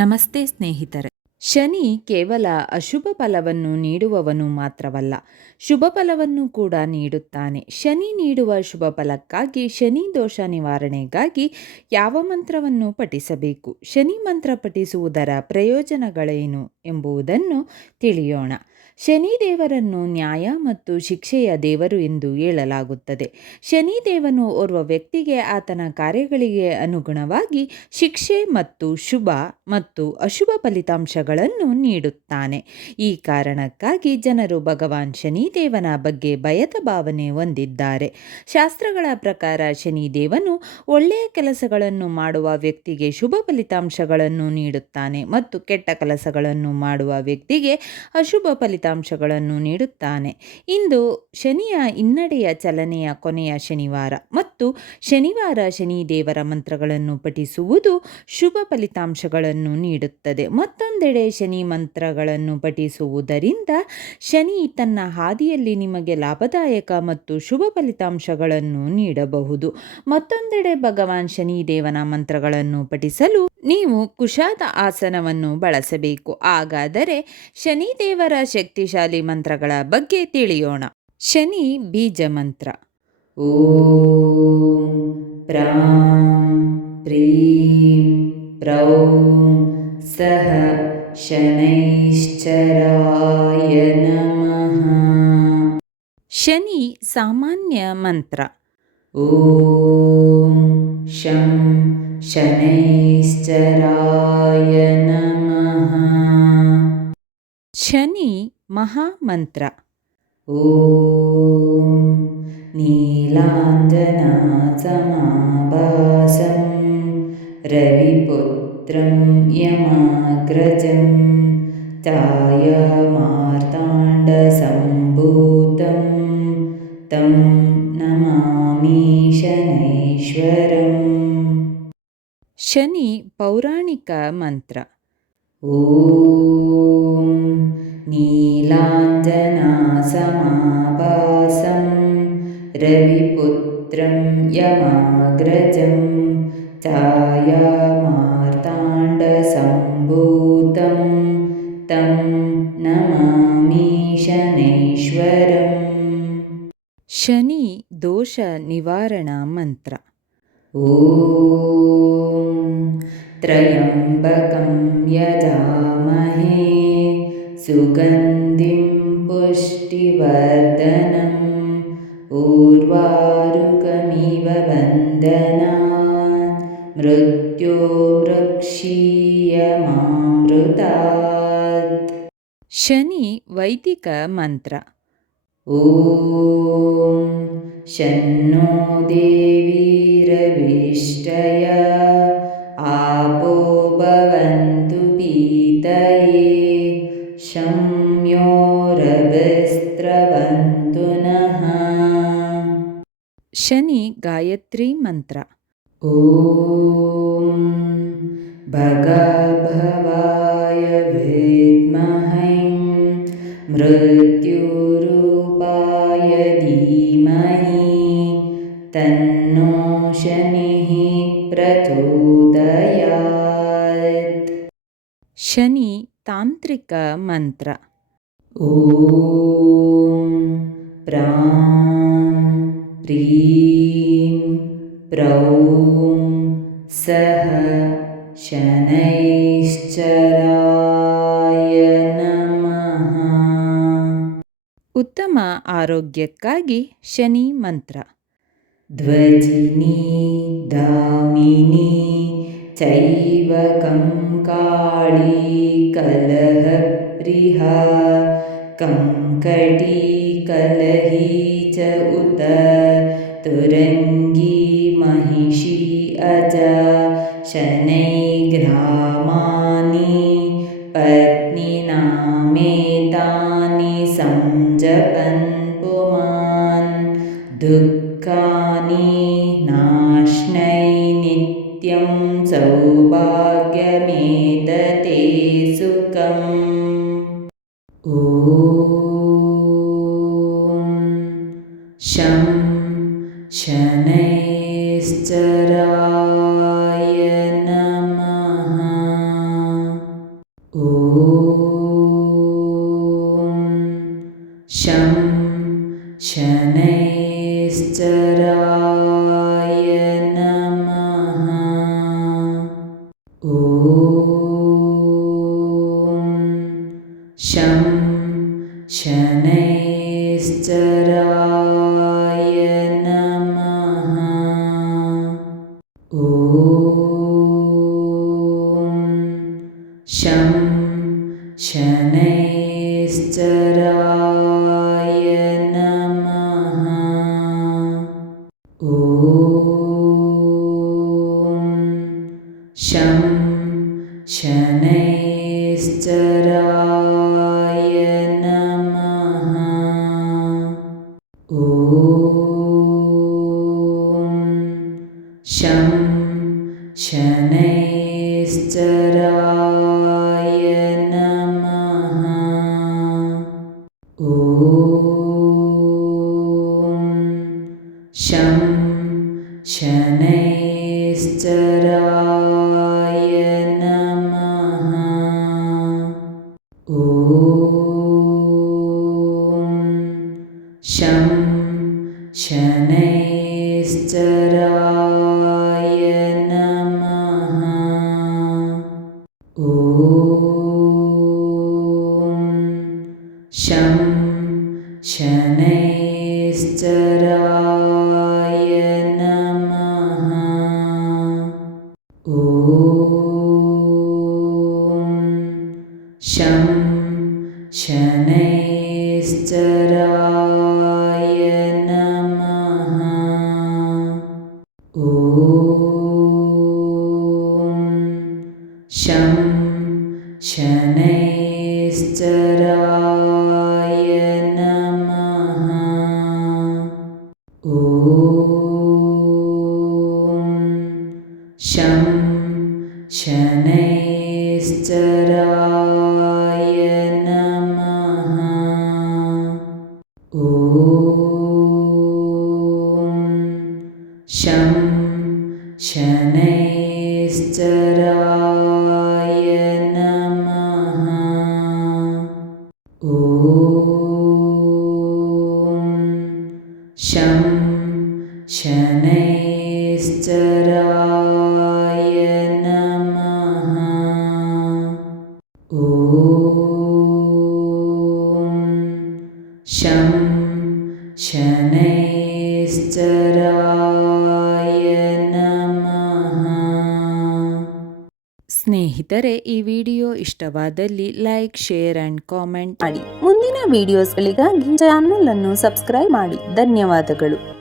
ನಮಸ್ತೆ ಸ್ನೇಹಿತರೆ. ಶನಿ ಕೇವಲ ಅಶುಭ ಫಲವನ್ನು ನೀಡುವವನು ಮಾತ್ರವಲ್ಲ, ಶುಭ ಫಲವನ್ನು ಕೂಡ ನೀಡುತ್ತಾನೆ. ಶನಿ ನೀಡುವ ಶುಭ ಫಲಕ್ಕಾಗಿ, ಶನಿ ದೋಷ ನಿವಾರಣೆಗಾಗಿ ಯಾವ ಮಂತ್ರವನ್ನು ಪಠಿಸಬೇಕು, ಶನಿ ಮಂತ್ರ ಪಠಿಸುವುದರ ಪ್ರಯೋಜನಗಳೇನು ಎಂಬುದನ್ನು ತಿಳಿಯೋಣ. ಶನಿದೇವರನ್ನು ನ್ಯಾಯ ಮತ್ತು ಶಿಕ್ಷೆಯ ದೇವರು ಎಂದು ಹೇಳಲಾಗುತ್ತದೆ. ಶನಿದೇವನು ಓರ್ವ ವ್ಯಕ್ತಿಗೆ ಆತನ ಕಾರ್ಯಗಳಿಗೆ ಅನುಗುಣವಾಗಿ ಶಿಕ್ಷೆ ಮತ್ತು ಶುಭ ಮತ್ತು ಅಶುಭ ಫಲಿತಾಂಶಗಳನ್ನು ನೀಡುತ್ತಾನೆ. ಈ ಕಾರಣಕ್ಕಾಗಿ ಜನರು ಭಗವಾನ್ ಶನಿದೇವನ ಬಗ್ಗೆ ಭಯದ ಭಾವನೆ ಹೊಂದಿದ್ದಾರೆ. ಶಾಸ್ತ್ರಗಳ ಪ್ರಕಾರ ಶನಿದೇವನು ಒಳ್ಳೆಯ ಕೆಲಸಗಳನ್ನು ಮಾಡುವ ವ್ಯಕ್ತಿಗೆ ಶುಭ ಫಲಿತಾಂಶಗಳನ್ನು ನೀಡುತ್ತಾನೆ ಮತ್ತು ಕೆಟ್ಟ ಕೆಲಸಗಳನ್ನು ಮಾಡುವ ವ್ಯಕ್ತಿಗೆ ಅಶುಭ ಫಲಿತಾಂಶಗಳನ್ನು ನೀಡುತ್ತಾನೆ. ಇಂದು ಶನಿಯ ಹಿನ್ನಡೆಯ ಚಲನೆಯ ಕೊನೆಯ ಶನಿವಾರ ಮತ್ತು ಶನಿವಾರ ಶನಿದೇವರ ಮಂತ್ರಗಳನ್ನು ಪಠಿಸುವುದು ಶುಭ ಫಲಿತಾಂಶಗಳನ್ನು ನೀಡುತ್ತದೆ. ಮತ್ತೊಂದೆಡೆ ಶನಿ ಮಂತ್ರಗಳನ್ನು ಪಠಿಸುವುದರಿಂದ ಶನಿ ತನ್ನ ಹಾದಿಯಲ್ಲಿ ನಿಮಗೆ ಲಾಭದಾಯಕ ಮತ್ತು ಶುಭ ಫಲಿತಾಂಶಗಳನ್ನು ನೀಡಬಹುದು. ಮತ್ತೊಂದೆಡೆ ಭಗವಾನ್ ಶನಿದೇವನ ಮಂತ್ರಗಳನ್ನು ಪಠಿಸಲು ನೀವು ಕುಶಾದ ಆಸನವನ್ನು ಬಳಸಬೇಕು. ಹಾಗಾದರೆ ಶನಿದೇವರ ಶಕ್ತಿಶಾಲಿ ಮಂತ್ರಗಳ ಬಗ್ಗೆ ತಿಳಿಯೋಣ. ಶನಿ ಬೀಜ ಮಂತ್ರ. ಓಂ ಪ್ರಾಂ ಪ್ರೀಂ ಪ್ರೌಂ ಸಹ ಶನೈಶ್ಚರಾಯ ನಮಃ. ಶನಿ ಸಾಮಾನ್ಯ ಮಂತ್ರ. ಓಂ ಶಂ ಶನೈಶ್ಚರಾಯ ನಮಃ. ಶನಿ ಮಹಾಮಂತ್ರ. ಓಂ ನೀಲಾಂಜನಾಸಮಾಭಾಸಂ ರವಿಪುತ್ರಂ ಯಮಾಗ್ರಜಂ ಛಾಯಾಮಾರ್ತಾಂಡಸಂಭೂತಂ ತಂ ನಮಾಮಿ ಶನೈಶ್ವರಂ. ಶನಿ ಪೌರಾಣಿಕ ಮಂತ್ರ. ಓಂ ನೀಲಾಂಜನಾಸಮಾಭಾಸಂ ರವಿಪುತ್ರಂ ಯಮಾಗ್ರಜಂ ಛಾಯಾಮಾರ್ತಾಂಡಸಂಭೂತಂ ತಂ ನಮಾಮಿ ಶನೈಶ್ವರಂ. ಶನಿ ದೋಷ ನಿವಾರಣಾ ಮಂತ್ರ. ಓಂ ತ್ರಯಂಬಕಂ ಯಜಾಮಹೇ ಸುಗಂಧಿಂ ಪುಷ್ಟಿವರ್ಧನಂ ಊರ್ವಾರುಕಮಿವ ಬಂಧನಾನ್ ಮೃತ್ಯೋರ್ರಕ್ಷೀಯಮಾಮೃತಾತ್. ಶನಿ ವೈದಿಕ ಮಂತ್ರ. ಓಂ ಶನ್ನೋ ದೇವೀರವಿಷ್ಟಯ ಆಪೋ ಭವಂತು ಪೀತಯೇ ಶಂ ಯೋ ರವಿಸ್ರವಂತು ನಃ. ಶನಿ ಗಾಯತ್ರಿ ಮಂತ್ರ. ಓಂ ಭಗಭವಾಯ ವಿದ್ಮಹೇ ಮೃತ್ಯುರೂಪಾಯ ಧೀಮಹಿ ತನ್ನೋ ಶನಿಃ ಪ್ರಚೋದಯಾತ್. ಶನಿ ತಾಂತ್ರಿಕ ಮಂತ್ರ. ಓಂ ಪ್ರಾಂ ಪ್ರೀಂ ಪ್ರೌಂ ಸಹ ಶನೈಶ್ಚರಾಯ ನಮಃ. ಉತ್ತಮ ಆರೋಗ್ಯಕ್ಕಾಗಿ ಶನಿ ಮಂತ್ರ. ಧ್ವಜಿನಿ ಧಾಮಿನಿ ಚೈವ ಕಂಕಾಳಿ ಕಲಹಪ್ರಿಯ ಕಂಕಟಿ ಕಲಹಿ ಚ ಉತ ತುರಂಗಿ ಮಹಿಷಿ ಅಜ ಶನೈಗ್ರಾಮಾನಿ ಪತ್ನಿನಾಮೇತಾನಿ ಸಂಜಪನ್ ಪುಮಾನ್ ದುಃಖಾನಿ ನಾಶ್ನೈ ನಿತ್ಯಂ ಸೌಭಾಗ್ಯಮೇತತೆ ಸುಖಂ. ಓಂ ಶಂ ಶನೈಶ್ಚರಾಯ ನಮಃ. नमः। ॐ शं शनैश्चराय नमः। ॐ शं शनैश्चराय नमः। ॐ शं शनैश्चराय नमः। ॐ शं शनैश्चराय नमः। ॐ शं शनैश्चराय नमः। ॐ शं शनैश्चराय नमः। ॐ शं शनैश्चराय नमः। ॐ शं शनैश्चराय नमः। ॐ शं शनैश्चराय नमः। ॐ शं शनैश्चराय नमः। ॐ शं शनैश्चराय नमः। ॐ शं शनैश्चराय नमः। ॐ शं ಶನೈಶ್ಚರಾಯ ನಮಃ. ಸ್ನೇಹಿತರೆ, ಈ ವಿಡಿಯೋ ಇಷ್ಟವಾದಲ್ಲಿ ಲೈಕ್, ಶೇರ್ ಆ್ಯಂಡ್ ಕಾಮೆಂಟ್ ಮಾಡಿ. ಮುಂದಿನ ವಿಡಿಯೋಸ್ಗಳಿಗಾಗಿ ಚಾನಲ್ ಅನ್ನು ಸಬ್ಸ್ಕ್ರೈಬ್ ಮಾಡಿ. ಧನ್ಯವಾದಗಳು.